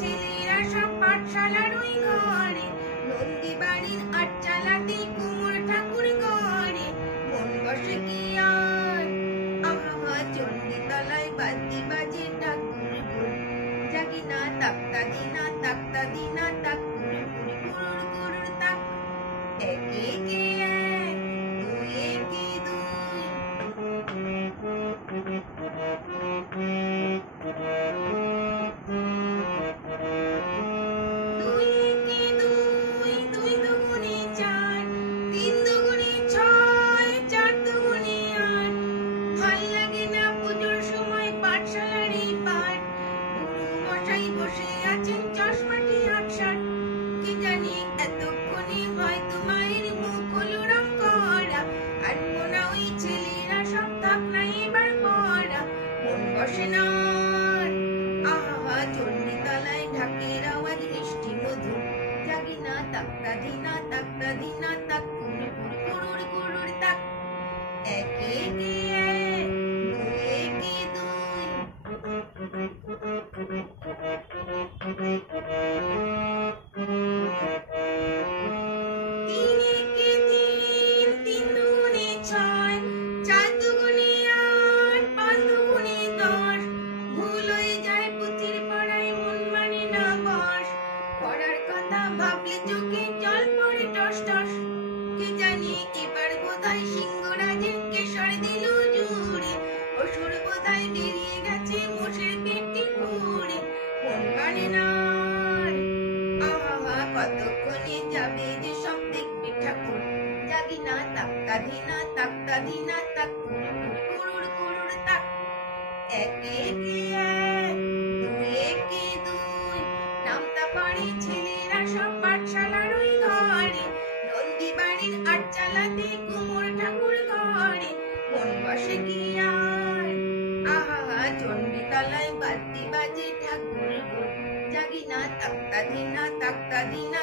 ছেলেরা সব পাঠশালার ওই ঘরে, নন্দী বাড়ির আটচালাতে কুমোর ঠাকুর ঘরে, মন বসে কি আর। আহা চণ্ডীতলায় বাদ্যি বাজে ঠাকুর ভোর, জাগি না তাক্তা দিনা তাক্তা দিনা তাক কুড়ুর কুড়ি কুড়ুর কুড়ুর তাক। একে একে এক, দুই একে দুই। দুই একে দুই, দুই দুগুণে চার, তিন দুগুণে ছয়, চার দুগুণে আট। ভাল লাগে না পুজোর সময় পাঠশালার এই পাঠ, গুরু মশাই বসে আছেন চশমাটি আটসাট। কি জানি এতক্ষণে হয়তো মায়ের মুখ হলো রং করা, আর মোনা ওই ছেলেরা সব থাক না এবার পড়া, মন বসে না আর। আহা চণ্ডীতলায় ঢাকের আওয়াজ মিষ্টি মধুর, জাগি না তাক্তা দিনা তাক্তা দিনা তাক কুড়ুর কুড়ি কুড়ুর কুড়ুর তাক। একে একে এক, দুই একে দুই। তিন একে তিন, তিন দুগুণে ছয়, চার দুগুণে আট, পাঁচ দুগুণে দশ। ভুল হয়ে যায় পুঁথির পড়ায়, মন মানে না বস, পড়ার কথা ভাবলে চোখে জল পড়ে টস টস। কে জানি এবার বোধহয় সিংহরাজের কেশর দিল জুড়ে, অসুর বোধহয় বেরিয়ে গেছে মোষের পেটটি পুড়ে, মন মানে না আর। আহা কতক্ষণে যাবে যে সব দেখবে ঠাকুর, জাগি না তাক্তা দিনা তাক্তা দিনা তাক কুড়ুর কুড়ি কুড়ুর কুড়ুর তাক। একে একে এক, দুই একে দুই। নামতা পাড়ে ছেলেরা সব পাঠশালার ওই ঘরে, নন্দী বাড়ির আটচালাতে কুমোর ঠাকুর ঘরে, মন বসে কি আর। আহা চণ্ডীতলায় বাদ্যি বাজে ঠাকুর ভোর, জাগি না তাক্তা দিনা তাক্তা দিনা।